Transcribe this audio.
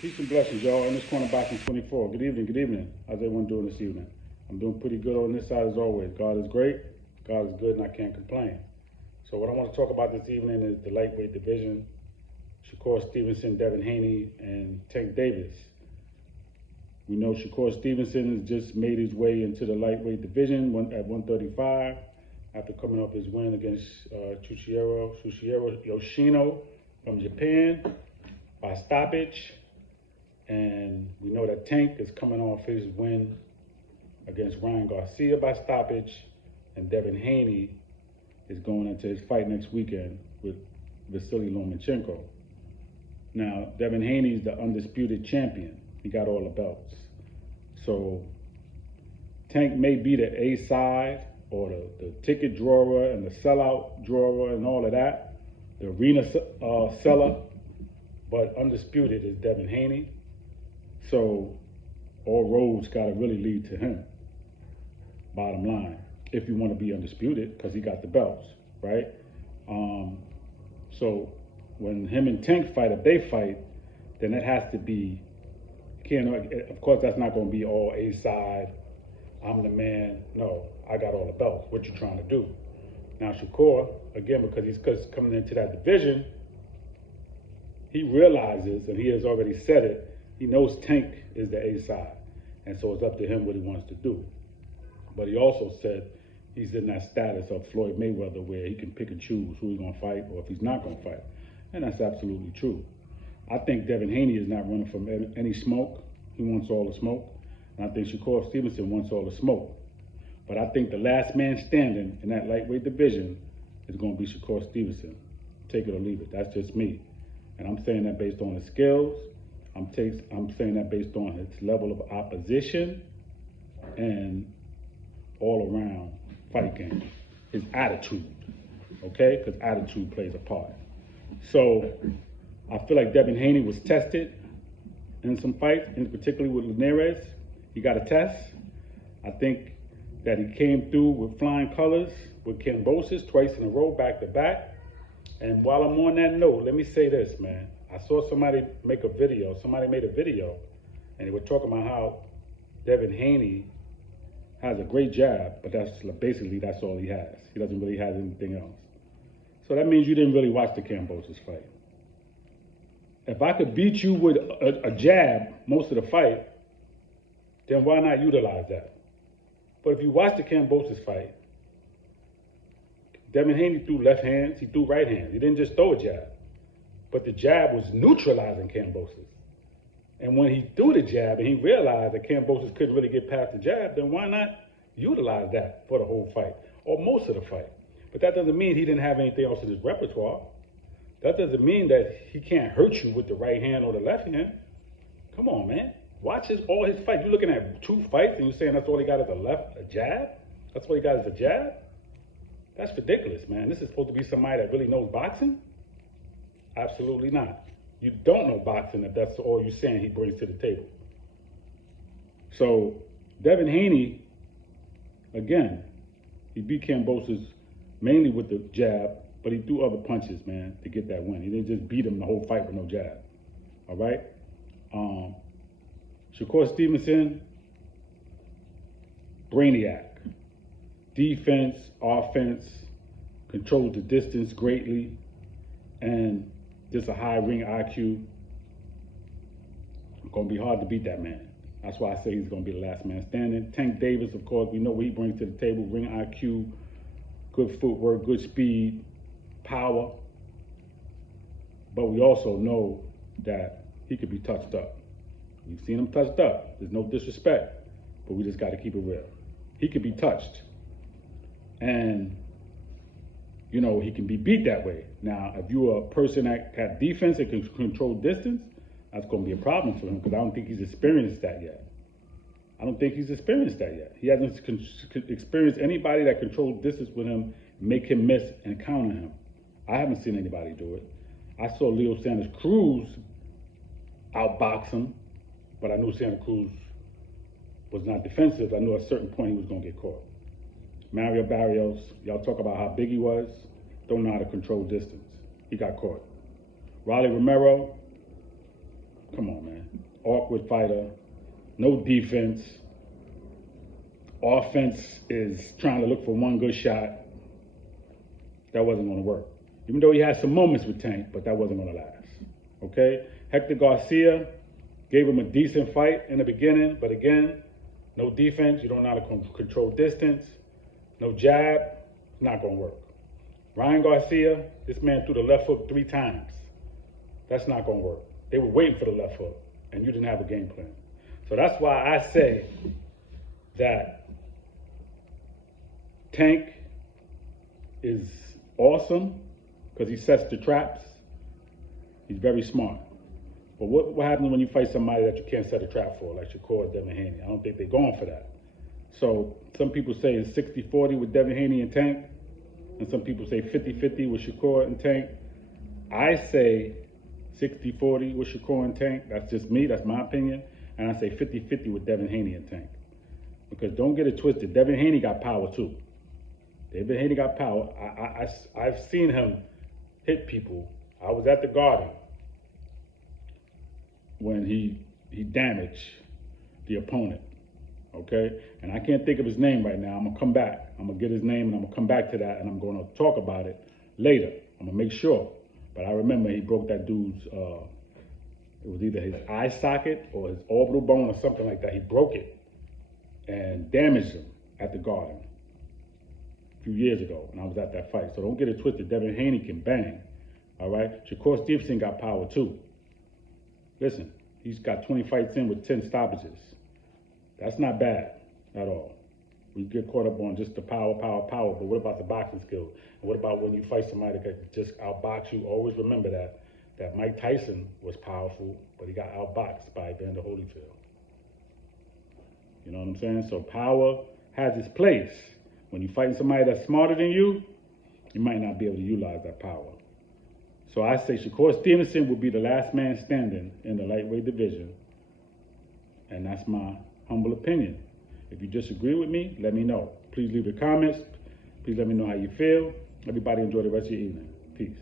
Peace and blessings, y'all. In this corner boxing 24. Good evening, good evening. How's everyone doing this evening? I'm doing pretty good on this side as always. God is great, God is good, and I can't complain. So what I want to talk about this evening is the lightweight division. Shakur Stevenson, Devin Haney, and Tank Davis. We know Shakur Stevenson has just made his way into the lightweight division at 135 after coming off his win against Shushiro Yoshino from Japan by stoppage. And we know that Tank is coming off his win against Ryan Garcia by stoppage. And Devin Haney is going into his fight next weekend with Vasily Lomachenko. Now, Devin Haney is the undisputed champion. He got all the belts. So Tank may be the A side or the ticket drawer and the sellout drawer and all of that, the arena seller, but undisputed is Devin Haney. So all roads got to really lead to him, bottom line, if you want to be undisputed, because he got the belts, right? So when him and Tank fight, if they fight, then it has to be, of course that's not going to be all A side, I'm the man. No, I got all the belts. What you trying to do? Now Shakur, again, because he's coming into that division, he realizes, and he has already said it, he knows Tank is the A side, and so it's up to him what he wants to do. But he also said he's in that status of Floyd Mayweather where he can pick and choose who he's going to fight or if he's not going to fight, and that's absolutely true. I think Devin Haney is not running from any smoke. He wants all the smoke, and I think Shakur Stevenson wants all the smoke. But I think the last man standing in that lightweight division is going to be Shakur Stevenson. Take it or leave it. That's just me, and I'm saying that based on his skills. I'm saying that based on his level of opposition and all around fight game, his attitude, okay? Because attitude plays a part. So I feel like Devin Haney was tested in some fights, and particularly with Linares. He got a test. I think that he came through with flying colors with Kambosos twice in a row, back to back. And while I'm on that note, let me say this, man. I saw somebody make a video. Somebody made a video, and they were talking about how Devin Haney has a great jab, but that's all he has. He doesn't really have anything else. So that means you didn't really watch the Kambosos fight. If I could beat you with a jab most of the fight, then why not utilize that? But if you watch the Kambosos fight, Devin Haney threw left hands, he threw right hands. He didn't just throw a jab. But the jab was neutralizing Kambosos. And when he threw the jab and he realized that Kambosos couldn't really get past the jab, then why not utilize that for the whole fight or most of the fight? But that doesn't mean he didn't have anything else in his repertoire. That doesn't mean that he can't hurt you with the right hand or the left hand. Come on, man. Watch all his fights. You're looking at 2 fights and you're saying that's all he got is a jab? That's all he got is a jab? That's ridiculous, man. This is supposed to be somebody that really knows boxing? Absolutely not. You don't know boxing if that's all you're saying he brings to the table. So Devin Haney, again, he beat Kambosos mainly with the jab, but he threw other punches, man, to get that win. He didn't just beat him the whole fight with no jab. All right? Shakur Stevenson, brainiac. Defense, offense, controls the distance greatly, and just a high ring IQ. It's going to be hard to beat that man. That's why I say he's going to be the last man standing. Tank Davis, of course, we know what he brings to the table. Ring IQ, good footwork, good speed, power. But we also know that he could be touched up. We've seen him touched up. There's no disrespect, but we just got to keep it real. He could be touched. And you know, he can be beat that way. Now, if you're a person that has defense and can control distance, that's going to be a problem for him because I don't think he's experienced that yet. He hasn't experienced anybody that controls distance with him, make him miss, and counter him. I haven't seen anybody do it. I saw Leo Santa Cruz outbox him, but I knew Santa Cruz was not defensive. I knew at a certain point he was going to get caught. Mario Barrios, y'all talk about how big he was, don't know how to control distance. He got caught. Riley Romero, come on, man. awkward fighter, no defense. Offense is trying to look for one good shot. That wasn't going to work. Even though he had some moments with Tank, but that wasn't going to last. Okay? Hector Garcia gave him a decent fight in the beginning, but again, no defense. You don't know how to control distance. No jab. It's not going to work. Ryan Garcia, this man threw the left hook 3 times. That's not going to work. They were waiting for the left hook, and you didn't have a game plan. So that's why I say that Tank is awesome because he sets the traps. He's very smart. But what happens when you fight somebody that you can't set a trap for, like Shakur or Devin Haney? I don't think they're going for that. So some people say it's 60-40 with Devin Haney and Tank, and some people say 50-50 with Shakur and Tank. I say 60-40 with Shakur and Tank. That's just me. That's my opinion. And I say 50-50 with Devin Haney and Tank. Because don't get it twisted. Devin Haney got power too. Devin Haney got power. I've seen him hit people. I was at the Garden when he damaged the opponent. Okay? And I can't think of his name right now. I'm going to come back. I'm going to get his name and I'm going to come back to that and I'm going to talk about it later. I'm going to make sure. But I remember he broke that dude's, it was either his eye socket or his orbital bone or something like that. He broke it and damaged him at the Garden a few years ago, and I was at that fight. So don't get it twisted. Devin Haney can bang, all right? Shakur Stevenson got power too. Listen, he's got 20 fights in with 10 stoppages. That's not bad at all. We get caught up on just the power, but what about the boxing skills? And what about when you fight somebody that could just outbox you? Always remember that Mike Tyson was powerful, but he got outboxed by Evander Holyfield. You know what I'm saying? So power has its place. When you're fighting somebody that's smarter than you might not be able to utilize that power. So I say Shakur Stevenson will be the last man standing in the lightweight division. And that's my humble opinion. If you disagree with me, let me know. Please leave the comments. Please let me know how you feel. Everybody enjoy the rest of your evening. Peace.